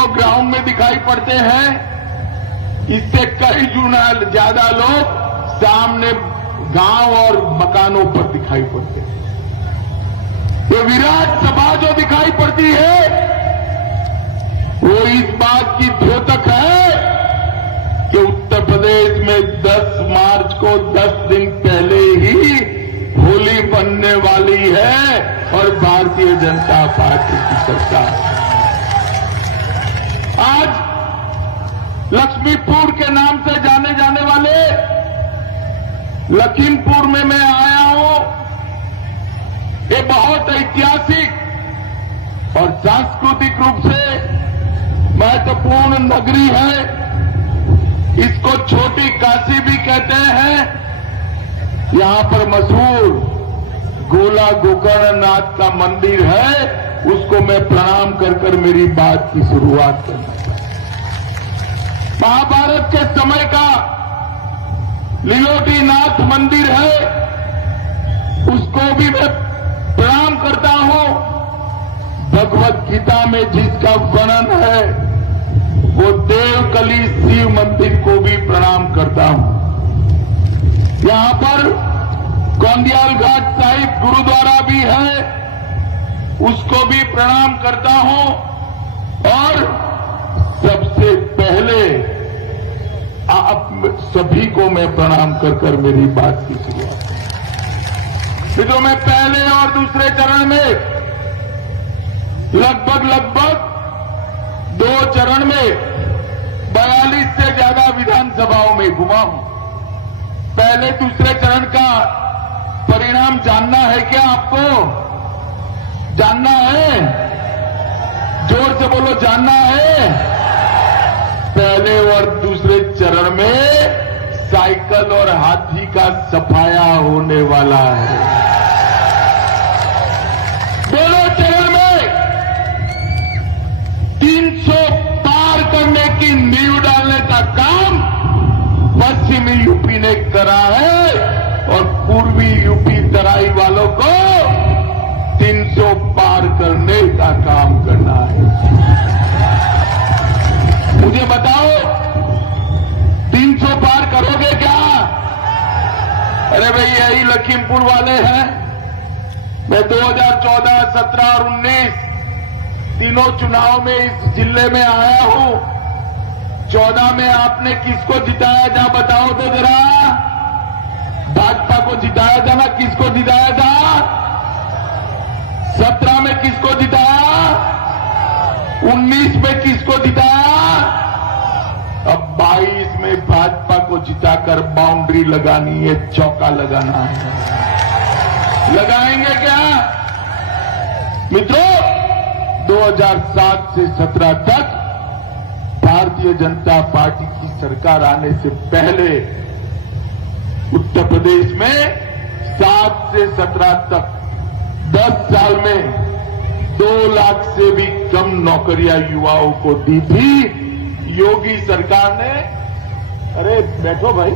जो ग्राउंड में दिखाई पड़ते हैं, इससे कई गुना ज्यादा लोग सामने गांव और मकानों पर दिखाई पड़ते हैं। ये विराट सभा जो दिखाई पड़ती है, वो इस बात की द्योतक है कि उत्तर प्रदेश में 10 मार्च को 10 दिन पहले ही होली बनने वाली है और भारतीय जनता पार्टी की सरकार। आज लक्ष्मीपुर के नाम से जाने जाने वाले लखीमपुर में मैं आया हूं। ये बहुत ऐतिहासिक और सांस्कृतिक रूप से महत्वपूर्ण नगरी है। इसको छोटी काशी भी कहते हैं। यहां पर मशहूर गोला गोकर्णनाथ का मंदिर है, उसको मैं प्रणाम कर मेरी बात की शुरुआत करना चाहता हूं। महाभारत के समय का लिलोटीनाथ मंदिर है, उसको भी मैं प्रणाम करता हूं। भगवत गीता में जिसका वर्णन है, वो देवकली शिव मंदिर को भी प्रणाम करता हूं। यहां पर गोंदियाल घाट साहिब गुरुद्वारा भी है, उसको भी प्रणाम करता हूं। और सबसे पहले आप सभी को मैं प्रणाम कर मेरी बात की शुरुआत। तो मैं पहले और दूसरे चरण में लगभग 2 चरण में 42 से ज्यादा विधानसभाओं में घुमा हूं। पहले दूसरे चरण का परिणाम जानना है क्या आपको? जानना है? जोर से बोलो, जानना है? पहले और दूसरे चरण में साइकिल और हाथी का सफाया होने वाला है। दोनों चरण में 300 पार करने की नींव डालने का काम पश्चिमी यूपी ने करा है और पूर्वी यूपी तराई वालों को 300 पार करने का काम करना है। मुझे बताओ, 300 पार करोगे क्या? अरे भाई, यही लखीमपुर वाले हैं। मैं 2014, 17 और 19 तीनों चुनाव में इस जिले में आया हूं। 14 में आपने किसको जिताया था बताओ तो जरा? भाजपा को जिताया था ना? किसको जिताया था? 17 में किसको जिताया? 19 में किसको जिताया? अब 22 में भाजपा को जिताकर बाउंड्री लगानी है, चौका लगाना है। लगाएंगे क्या मित्रों? 2007 से 17 तक भारतीय जनता पार्टी की सरकार आने से पहले उत्तर प्रदेश में 7 से 17 तक 10 साल में 2 लाख से भी कम नौकरियां युवाओं को दी थी। योगी सरकार ने, अरे बैठो भाई,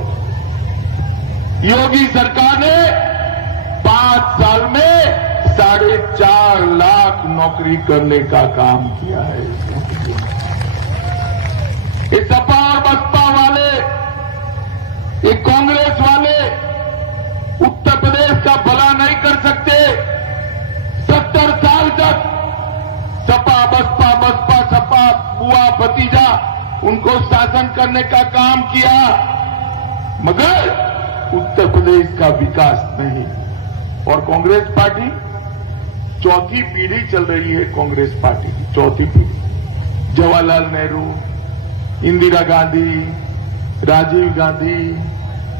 योगी सरकार ने 5 साल में 4.5 लाख नौकरी करने का काम किया है। ये सपा और बसपा वाले, ये कांग्रेस वाले उत्तर प्रदेश का भला नहीं कर सकते। 70 साल तक सपा बसपा, बसपा सपा, बुआ भतीजा, उनको शासन करने का काम किया, मगर उत्तर प्रदेश का विकास नहीं। और कांग्रेस पार्टी, चौथी पीढ़ी चल रही है कांग्रेस पार्टी की, चौथी पीढ़ी। जवाहरलाल नेहरू, इंदिरा गांधी, राजीव गांधी,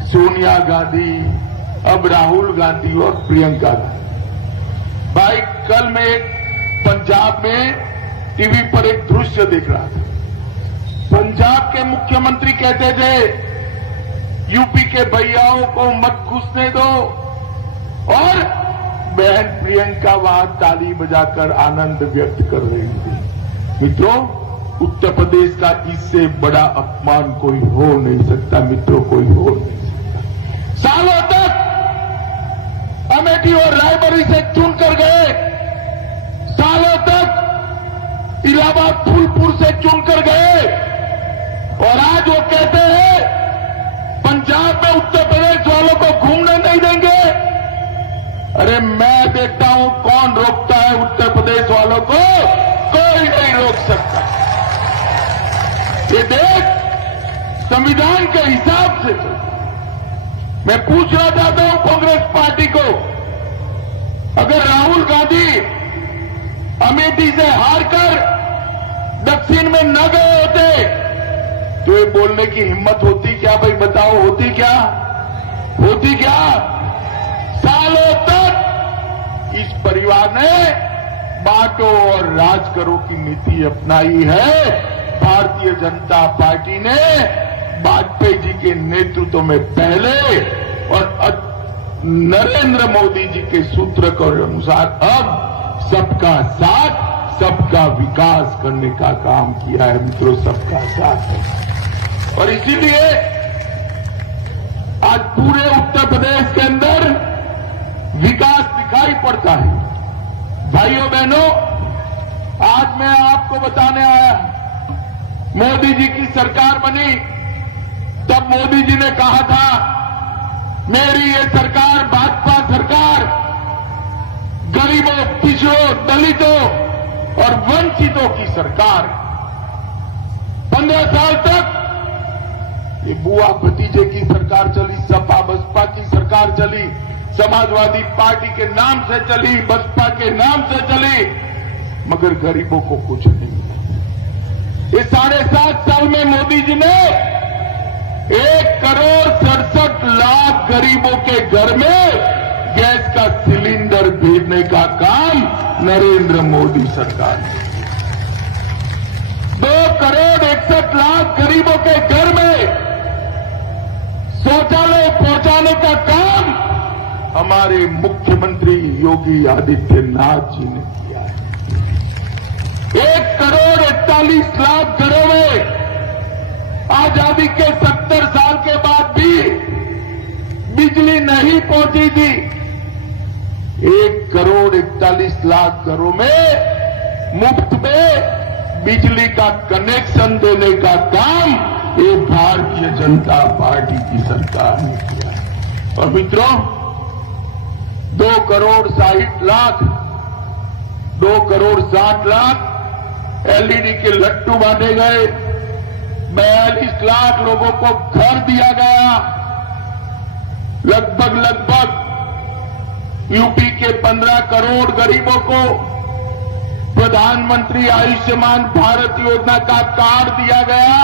सोनिया गांधी, अब राहुल गांधी और प्रियंका गांधी। भाई, कल मैं एक पंजाब में टीवी पर एक दृश्य देख रहा था। पंजाब के मुख्यमंत्री कहते थे, यूपी के भैयाओं को मत घुसने दो, और बहन प्रियंका वहां ताली बजाकर आनंद व्यक्त कर रही थी। मित्रों, उत्तर प्रदेश का इससे बड़ा अपमान कोई हो नहीं सकता। मित्रों, कोई हो नहीं सकता। सालों तक अमेठी और रायबरेली से चुनकर गए, सालों तक इलाहाबाद फरीदाबाद फूलपुर से चुनकर गए और आज वो कहते हैं पंजाब में उत्तर प्रदेश वालों को घूमने नहीं देंगे। अरे मैं देखता हूं कौन रोकता है उत्तर प्रदेश वालों को, कोई नहीं रोक सकता। ये देश संविधान के हिसाब से मैं पूछना चाहता हूं कांग्रेस पार्टी को, अगर राहुल गांधी अमेठी से हारकर दक्षिण में न गए होते तो ये बोलने की हिम्मत होती क्या? भाई बताओ, होती क्या? होती क्या? सालों तक इस परिवार ने बांटो और राज करो की नीति अपनाई है। भारतीय जनता पार्टी ने वाजपेयी जी के नेतृत्व में पहले और नरेंद्र मोदी जी के सूत्र के अनुसार अब सबका साथ सबका विकास करने का काम किया है। मित्रों, सबका साथ है और इसीलिए आज पूरे उत्तर प्रदेश के अंदर विकास दिखाई पड़ता है। भाइयों बहनों, आज मैं आपको बताने आया, मोदी जी की सरकार बनी तब मोदी जी ने कहा था मेरी ये सरकार भाजपा सरकार गरीबों, पिछड़ों, दलितों और वंचितों की सरकार। 15 साल तक ये बुआ भतीजे की सरकार चली, सपा बसपा की सरकार चली, समाजवादी पार्टी के नाम से चली, बसपा के नाम से चली, मगर गरीबों को कुछ नहीं मिला। इस 7.5 साल में मोदी जी ने 1,67,00,000 गरीबों के घर में गैस का सिलेंडर भेजने का काम नरेंद्र मोदी सरकार ने। 2,61,00,000 गरीबों के घर में शौचालय पहुंचाने का काम हमारे मुख्यमंत्री योगी आदित्यनाथ जी ने किया है। 1,41,00,000 घरों में आजादी के 70 साल के बाद भी बिजली नहीं पहुंची थी। 1,41,00,000 घरों में मुफ्त में बिजली का कनेक्शन देने का काम ये भारतीय जनता पार्टी की सरकार ने किया है। और मित्रों, 2,60,00,000 2,60,00,000 एलईडी के लट्टू बांटे गए। 42 लाख लोगों को घर दिया गया। लगभग यूपी के 15 करोड़ गरीबों को प्रधानमंत्री आयुष्मान भारत योजना का कार्ड दिया गया,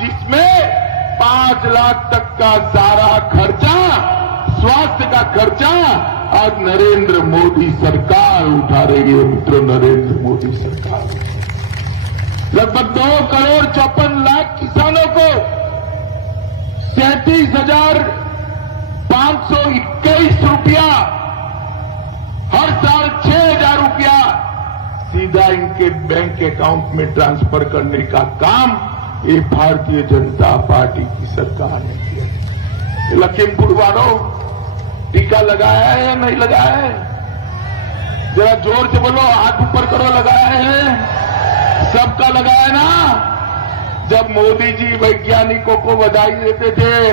जिसमें 5 लाख तक का सारा खर्चा, स्वास्थ्य का खर्चा आज नरेंद्र मोदी सरकार उठा रही है। मित्रों, नरेंद्र मोदी सरकार लगभग 2,54,00,000 किसानों को 37,521 रुपया, हर साल 6,000 रुपया सीधा इनके बैंक अकाउंट में ट्रांसफर करने का काम ये भारतीय जनता पार्टी की सरकार ने किया। लखीमपुर वालों, टीका लगाया है या नहीं लगाया है? जरा जोर से बोलो, हाथ ऊपर करो। लगाया है? सबका लगाया ना? जब मोदी जी वैज्ञानिकों को बधाई देते थे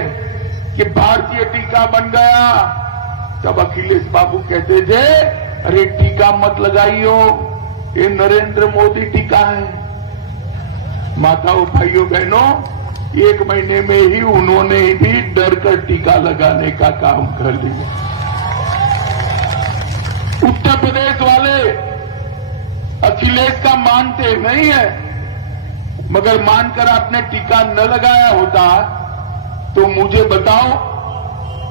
कि भारतीय टीका बन गया, तब अखिलेश बाबू कहते थे अरे टीका मत लगाइयो, ये नरेंद्र मोदी टीका है। माताओं, भाइयों, बहनों, 1 महीने में ही उन्होंने भी डर कर टीका लगाने का काम कर लिया। उत्तर प्रदेश वाले अखिलेश का मानते नहीं है, मगर मानकर आपने टीका न लगाया होता तो मुझे बताओ,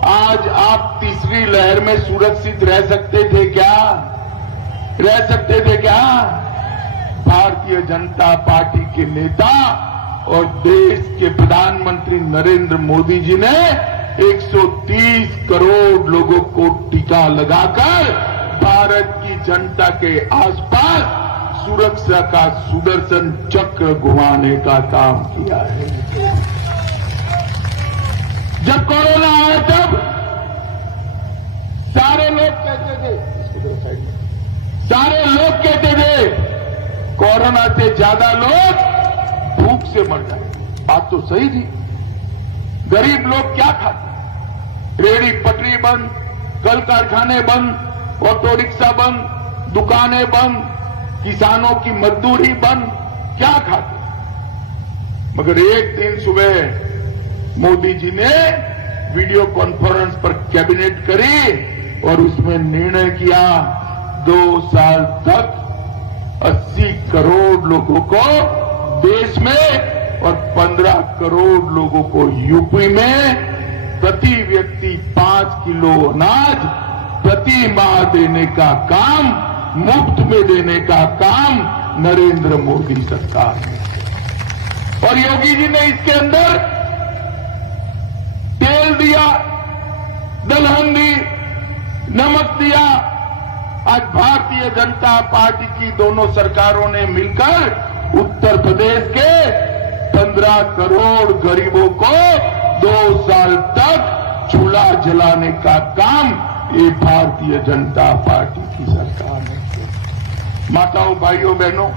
आज आप तीसरी लहर में सुरक्षित रह सकते थे क्या? रह सकते थे क्या? भारतीय जनता पार्टी के नेता और देश के प्रधानमंत्री नरेंद्र मोदी जी ने 130 करोड़ लोगों को टीका लगाकर भारत की जनता के आसपास सुरक्षा का सुदर्शन चक्र घुमाने का काम किया है। जब कोरोना आया तब सारे लोग कहते थे कोरोना से ज्यादा लोग भूख से मर जाए। बात तो सही थी। गरीब लोग क्या खाते? रेहड़ी पटरी बंद, कल कारखाने बंद, ऑटो रिक्शा बंद, दुकानें बंद, किसानों की मजदूरी बंद, क्या खाते? मगर एक दिन सुबह मोदी जी ने वीडियो कॉन्फ्रेंस पर कैबिनेट करी और उसमें निर्णय किया 2 साल तक 80 करोड़ लोगों को देश में और 15 करोड़ लोगों को यूपी में प्रति व्यक्ति 5 किलो अनाज प्रति माह देने का काम, मुफ्त में देने का काम नरेंद्र मोदी सरकार ने। और योगी जी ने इसके अंदर तेल दिया, दलहन दी, नमक दिया। आज भारतीय जनता पार्टी की दोनों सरकारों ने मिलकर उत्तर प्रदेश के 15 करोड़ गरीबों को 2 साल तक चूल्हा जलाने का काम ये भारतीय जनता पार्टी की सरकार ने किया। माताओं, भाइयों, बहनों,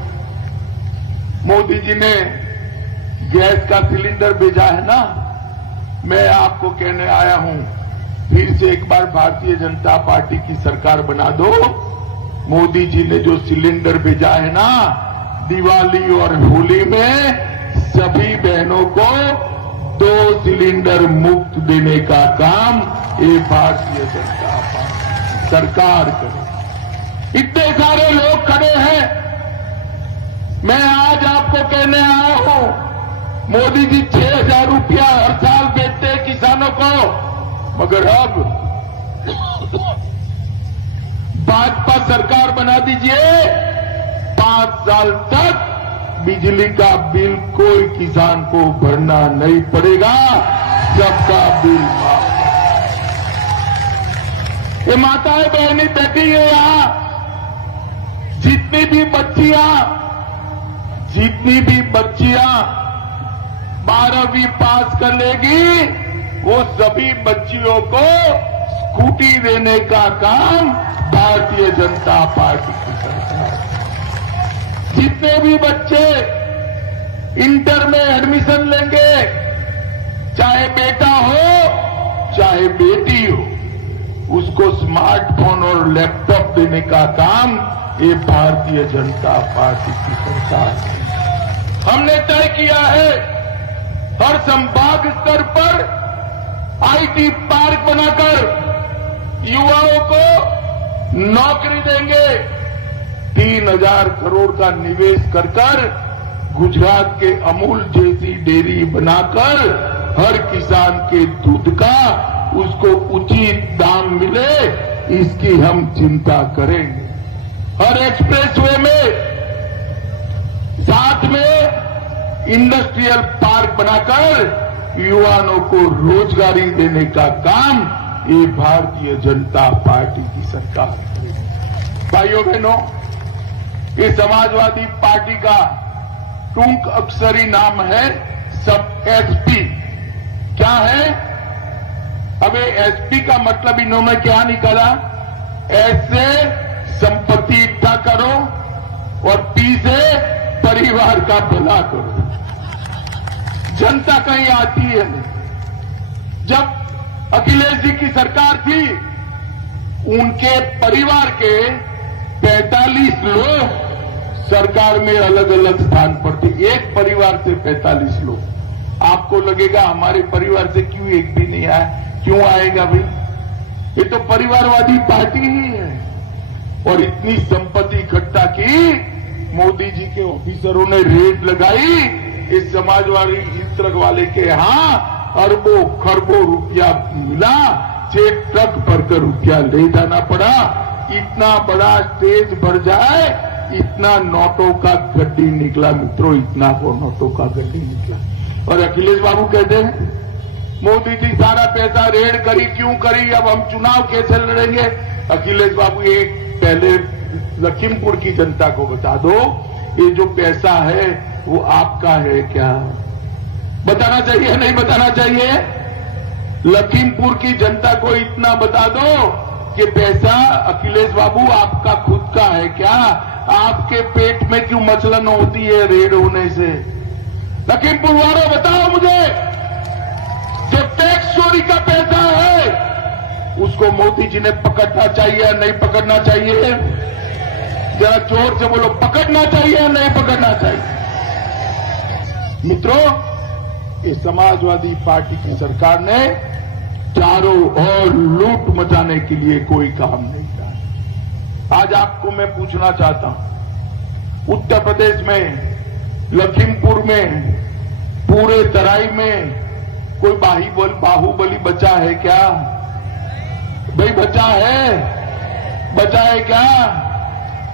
मोदी जी ने गैस का सिलेंडर भेजा है ना, मैं आपको कहने आया हूं, फिर से एक बार भारतीय जनता पार्टी की सरकार बना दो। मोदी जी ने जो सिलेंडर भेजा है ना, दिवाली और होली में सभी बहनों को 2 सिलेंडर मुफ्त देने का काम ये भारतीय जनता पार्टी सरकार करे। इतने सारे लोग खड़े हैं, मैं आज आपको कहने आया हूं, मोदी जी 6,000 रुपया हर साल देते हैं किसानों को, मगर अब भाजपा सरकार बना दीजिए, 5 साल तक बिजली का बिल कोई किसान को भरना नहीं पड़ेगा, सबका बिल माफ। ये माताएं बहनें बैठी है यहां, जितनी भी बच्चियां 12वीं पास कर लेगी, वो सभी बच्चियों को स्कूटी देने का काम भारतीय जनता पार्टी की सरकार। जितने भी बच्चे इंटर में एडमिशन लेंगे, चाहे बेटा हो चाहे बेटी हो, उसको स्मार्टफोन और लैपटॉप देने का काम ये भारतीय जनता पार्टी की सरकार है। हमने तय किया है हर संभाग स्तर पर आईटी पार्क बनाकर युवाओं को नौकरी देंगे। 3,000 करोड़ का निवेश कर गुजरात के अमूल जैसी डेयरी बनाकर हर किसान के दूध का उसको उचित दाम मिले, इसकी हम चिंता करेंगे। हर एक्सप्रेसवे में साथ में इंडस्ट्रियल पार्क बनाकर युवाओं को रोजगारी देने का काम ये भारतीय जनता पार्टी की सरकार करेगी। भाइयों बहनों, ये समाजवादी पार्टी का टूंक अक्षरी नाम है सब एसपी। क्या है? अब एसपी का मतलब इन्होंने क्या निकाला? ऐसे संपत्ति इकट्ठा करो और पी से परिवार का भला करो। जनता कहीं आती है नहीं। जब अखिलेश जी की सरकार थी, उनके परिवार के 45 लोग सरकार में अलग अलग स्थान पर थे। एक परिवार से 45 लोग। आपको लगेगा हमारे परिवार से क्यों एक भी नहीं आया? क्यों आएगा भाई? ये तो परिवारवादी पार्टी ही है। और इतनी संपत्ति इकट्ठा की, मोदी जी के ऑफिसरों ने रेड लगाई, इस समाजवादी हिस्ट्रक वाले के यहां अरबों खरबों रुपया मिला, 6 ट्रक भरकर रुपया ले जाना पड़ा। इतना बड़ा स्टेज भर जाए, इतना नोटों का गड्डी निकला मित्रों, इतना को नोटों का गड्डी निकला। और अखिलेश बाबू कहते हैं मोदी जी सारा पैसा रेड करी, क्यों करी? अब हम चुनाव कैसे लड़ेंगे? अखिलेश बाबू ये पहले लखीमपुर की जनता को बता दो, ये जो पैसा है वो आपका है क्या? बताना चाहिए, नहीं बताना चाहिए? लखीमपुर की जनता को इतना बता दो ये पैसा अखिलेश बाबू आपका खुद का है क्या? आपके पेट में क्यों मचलन होती है रेड होने से? लखीमपुर वालों बताओ मुझे, जो टैक्स चोरी का पैसा है उसको मोदी जी ने पकड़ना चाहिए या नहीं पकड़ना चाहिए? जरा जोर से बोलो, पकड़ना चाहिए या नहीं पकड़ना चाहिए? मित्रों, ये समाजवादी पार्टी की सरकार ने चारों ओर लूट मचाने के लिए कोई काम नहीं किया। आज आपको मैं पूछना चाहता हूं, उत्तर प्रदेश में, लखीमपुर में, पूरे तराई में कोई बाहुबली बचा है क्या? भाई बचा है? बचा है क्या?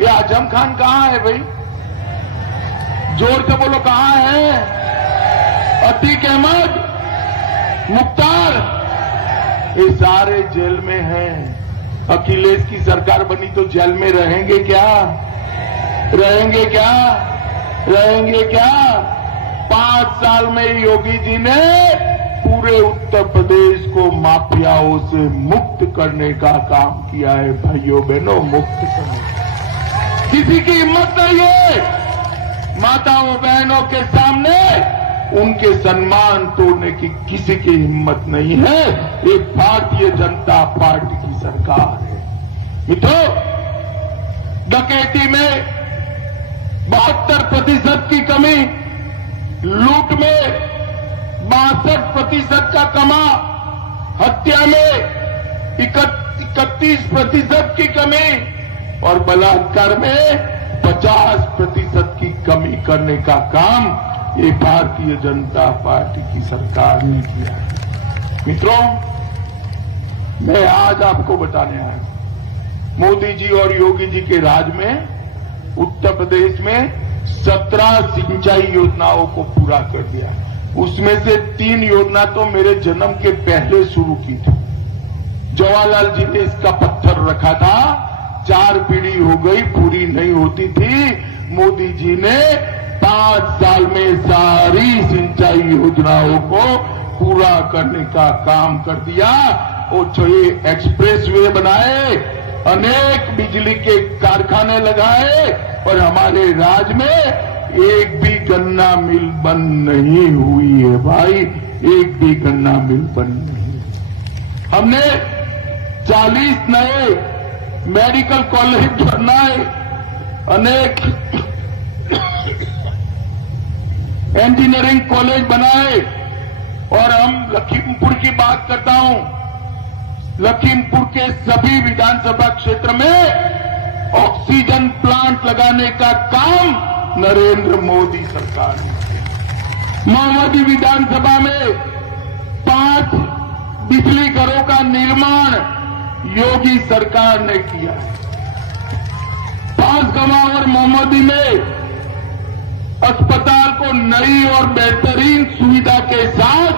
ये आजम खान कहां है भाई? जोर से बोलो, कहां है? अतीक अहमद, मुख्तार, ये सारे जेल में हैं। अखिलेश की सरकार बनी तो जेल में रहेंगे क्या? रहेंगे क्या? रहेंगे क्या? 5 साल में योगी जी ने पूरे उत्तर प्रदेश को माफियाओं से मुक्त करने का काम किया है। भाइयों बहनों, मुक्त करने का किसी की हिम्मत नहीं है। माताओं बहनों के सामने उनके सम्मान तोड़ने की किसी की हिम्मत नहीं है। ये भारतीय जनता पार्टी की सरकार है। मित्रों, डकैती में 72% की कमी, लूट में 62% का कमा, हत्या में 31% की कमी और बलात्कार में 50% की कमी करने का काम ये भारतीय जनता पार्टी की सरकार ने किया है। मित्रों, मैं आज आपको बताने आया हूं, मोदी जी और योगी जी के राज में उत्तर प्रदेश में 17 सिंचाई योजनाओं को पूरा कर दिया। उसमें से 3 योजना तो मेरे जन्म के पहले शुरू की थी। जवाहरलाल जी ने इसका पत्थर रखा था, 4 पीढ़ी हो गई, पूरी नहीं होती थी। मोदी जी ने 5 साल में सारी सिंचाई योजनाओं को पूरा करने का काम कर दिया। और 6 एक्सप्रेस वे बनाए, अनेक बिजली के कारखाने लगाए और हमारे राज्य में एक भी गन्ना मिल बंद नहीं हुई है। भाई, एक भी गन्ना मिल बंद नहीं। हमने 40 नए मेडिकल कॉलेज बनाए, अनेक इंजीनियरिंग कॉलेज बनाए। और हम लखीमपुर की बात करता हूं, लखीमपुर के सभी विधानसभा क्षेत्र में ऑक्सीजन प्लांट लगाने का काम नरेंद्र मोदी सरकार ने किया। माओवादी विधानसभा में 5 बिजली घरों का निर्माण योगी सरकार ने किया। 5 गांव और मोहम्मदी में अस्पताल को नई और बेहतरीन सुविधा के साथ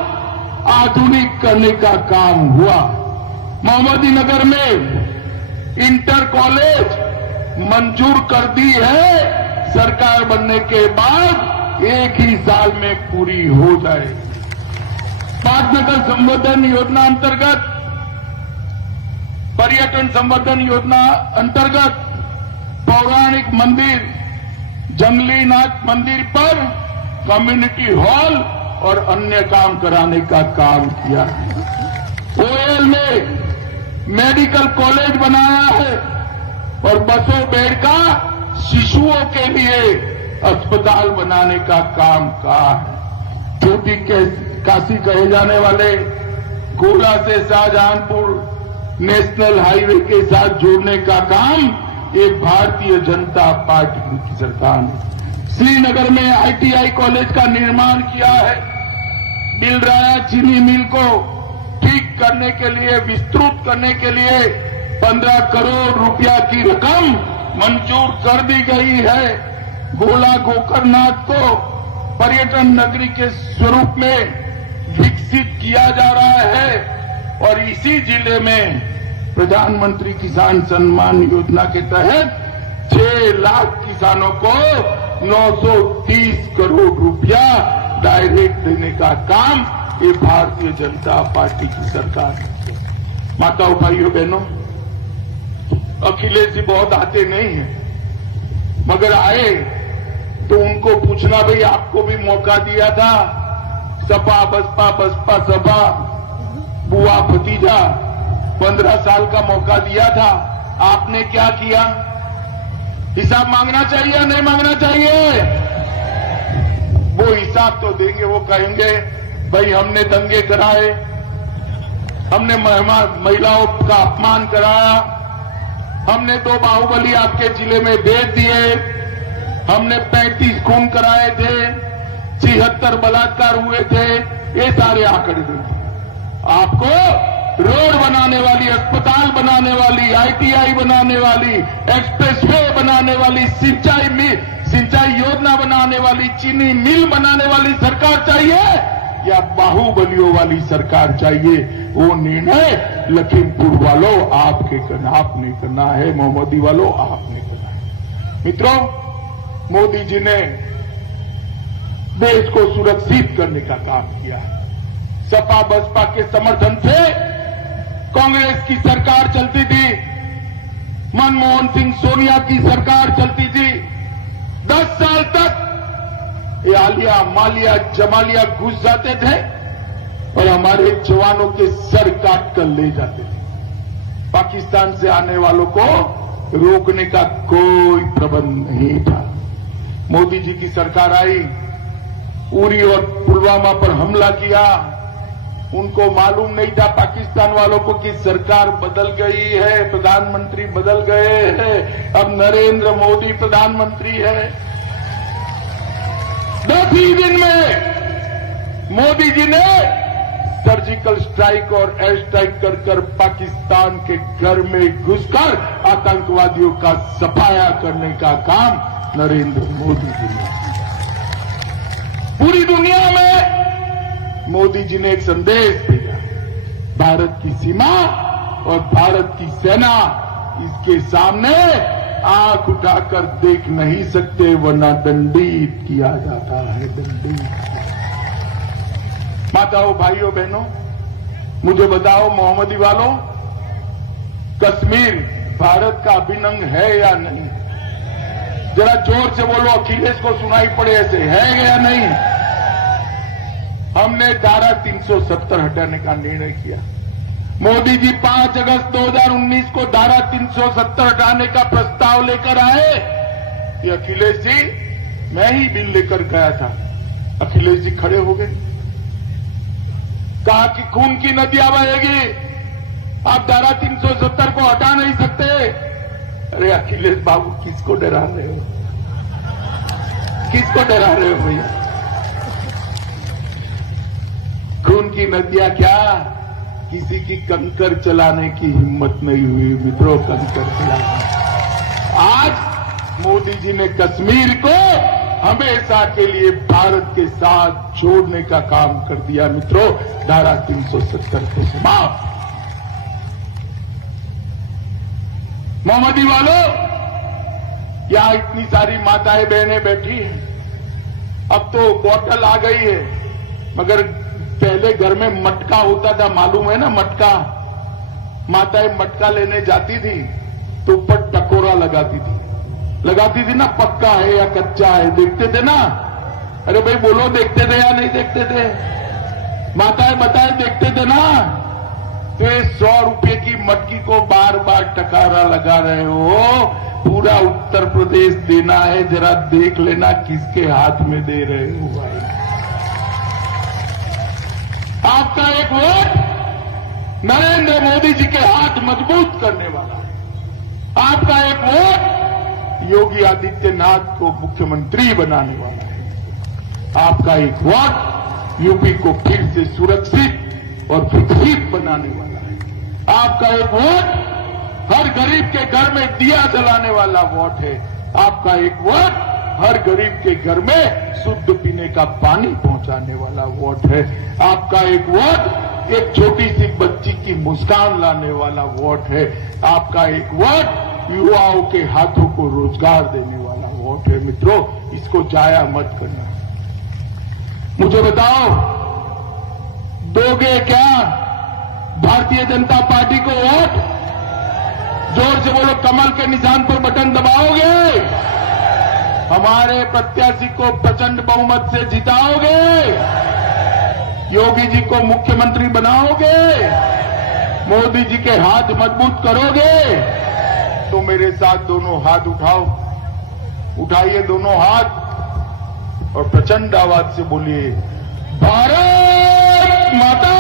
आधुनिक करने का काम हुआ। मोहम्मदी नगर में इंटर कॉलेज मंजूर कर दी है, सरकार बनने के बाद 1 ही साल में पूरी हो जाए। पाटनगर संवर्धन योजना अंतर्गत, पर्यटन संवर्धन योजना अंतर्गत पौराणिक मंदिर जंगलीनाथ मंदिर पर कम्युनिटी हॉल और अन्य काम कराने का काम किया। ओएल में मेडिकल कॉलेज बनाया है और 200 बेड का शिशुओं के लिए अस्पताल बनाने का काम कहा है। छोटी काशी कहे जाने वाले गोला से शाहजहांपुर नेशनल हाईवे के साथ जोड़ने का काम एक भारतीय जनता पार्टी की सरकार ने। श्रीनगर में आईटीआई कॉलेज का निर्माण किया है। बिलराया चीनी मिल को ठीक करने के लिए, विस्तृत करने के लिए 15 करोड़ रुपया की रकम मंजूर कर दी गई है। गोला गोकर्णनाथ को पर्यटन नगरी के स्वरूप में विकसित किया जा रहा है और इसी जिले में प्रधानमंत्री किसान सम्मान योजना के तहत 6 लाख किसानों को 930 करोड़ रुपया डायरेक्ट देने का काम ये भारतीय जनता पार्टी की सरकार है। माताओं भाइयों बहनों, अखिलेश जी बहुत आते नहीं हैं, मगर आए तो उनको पूछना, भाई आपको भी मौका दिया था, सपा बसपा बसपा सपा, बुआ भतीजा, 15 साल का मौका दिया था, आपने क्या किया? हिसाब मांगना चाहिए या नहीं मांगना चाहिए? वो हिसाब तो देंगे, वो कहेंगे भाई हमने दंगे कराए, हमने महिलाओं का अपमान कराया, हमने 2 बाहुबली आपके जिले में भेज दिए, हमने 35 खून कराए थे, 76 बलात्कार हुए थे, ये सारे आंकड़े देंगे। आपको रोड बनाने वाली, अस्पताल बनाने वाली, आईटीआई बनाने वाली, एक्सप्रेसवे बनाने वाली, सिंचाई योजना बनाने वाली, चीनी मिल बनाने वाली सरकार चाहिए या बाहुबलियों वाली सरकार चाहिए? वो निर्णय लखीमपुर वालों आपने करना है, मोहम्मदी वालों आपने करना है। मित्रों, मोदी जी ने देश को सुरक्षित करने का काम किया है। सपा बसपा के समर्थन से कांग्रेस की सरकार चलती थी, मनमोहन सिंह सोनिया की सरकार चलती थी। 10 साल तक ये आलिया मालिया जमालिया घुस जाते थे और हमारे जवानों के सर काट कर ले जाते थे। पाकिस्तान से आने वालों को रोकने का कोई प्रबंध नहीं था। मोदी जी की सरकार आई, उरी और पुलवामा पर हमला किया। उनको मालूम नहीं था पाकिस्तान वालों को कि सरकार बदल गई है, प्रधानमंत्री बदल गए हैं, अब नरेंद्र मोदी प्रधानमंत्री है। 10 ही दिन में मोदी जी ने सर्जिकल स्ट्राइक और एयर स्ट्राइक कर पाकिस्तान के घर में घुसकर आतंकवादियों का सफाया करने का काम नरेंद्र मोदी जी ने। पूरी दुनिया में मोदी जी ने एक संदेश दिया, भारत की सीमा और भारत की सेना इसके सामने आंख उठाकर देख नहीं सकते, वरना दंडित किया जाता है, दंडित। माताओं, भाइयों, बहनों, मुझे बताओ मोहम्मदी वालों, कश्मीर भारत का अभिन्न अंग है या नहीं? जरा जोर से बोलो, अखिलेश को सुनाई पड़े ऐसे, है या नहीं? हमने धारा 370 हटाने का निर्णय किया। मोदी जी 5 अगस्त 2019 को धारा 370 हटाने का प्रस्ताव लेकर आए कि अखिलेश जी, मैं ही बिल लेकर गया था। अखिलेश जी खड़े हो गए, कहा कि खून की नदियां बहेगी, आप धारा 370 को हटा नहीं सकते। अरे अखिलेश बाबू, किसको डरा रहे हो? किसको डरा रहे हो भैया? खून की नदियां क्या, किसी की कंकर चलाने की हिम्मत नहीं हुई मित्रों, कंकर चलाने। आज मोदी जी ने कश्मीर को हमेशा के लिए भारत के साथ जोड़ने का काम कर दिया मित्रों, धारा 370 को समाप्त। मोहम्मदी वालों, यहां इतनी सारी माताएं बहनें बैठी हैं, अब तो बोतल आ गई है, मगर पहले घर में मटका होता था, मालूम है ना? मटका, माताएं मटका लेने जाती थी तो ऊपर टकोरा लगाती थी ना, पक्का है या कच्चा है, देखते थे ना? अरे भाई बोलो, देखते थे या नहीं देखते थे? माताएं बताए, देखते थे ना? तो 100 रुपए की मटकी को बार बार टकारा लगा रहे हो, पूरा उत्तर प्रदेश देना है, जरा देख लेना किसके हाथ में दे रहे हो भाई। आपका एक वोट नरेंद्र मोदी जी के हाथ मजबूत करने वाला है। आपका एक वोट योगी आदित्यनाथ को मुख्यमंत्री बनाने वाला है। आपका एक वोट यूपी को फिर से सुरक्षित और विकसित बनाने वाला है। आपका एक वोट हर गरीब के घर में दिया जलाने वाला वोट है। आपका एक वोट हर गरीब के घर में शुद्ध पीने का पानी पहुंचाने वाला वोट है। आपका एक वोट एक छोटी सी बच्ची की मुस्कान लाने वाला वोट है। आपका एक वोट युवाओं के हाथों को रोजगार देने वाला वोट है। मित्रों, इसको जाया मत करना। मुझे बताओ, दोगे क्या भारतीय जनता पार्टी को वोट? जोर से बोलो, कमल के निशान पर बटन दबाओगे? हमारे प्रत्याशी को प्रचंड बहुमत से जिताओगे? योगी जी को मुख्यमंत्री बनाओगे? मोदी जी के हाथ मजबूत करोगे? तो मेरे साथ दोनों हाथ उठाओ, उठाइए दोनों हाथ और प्रचंड आवाज से बोलिए, भारत माता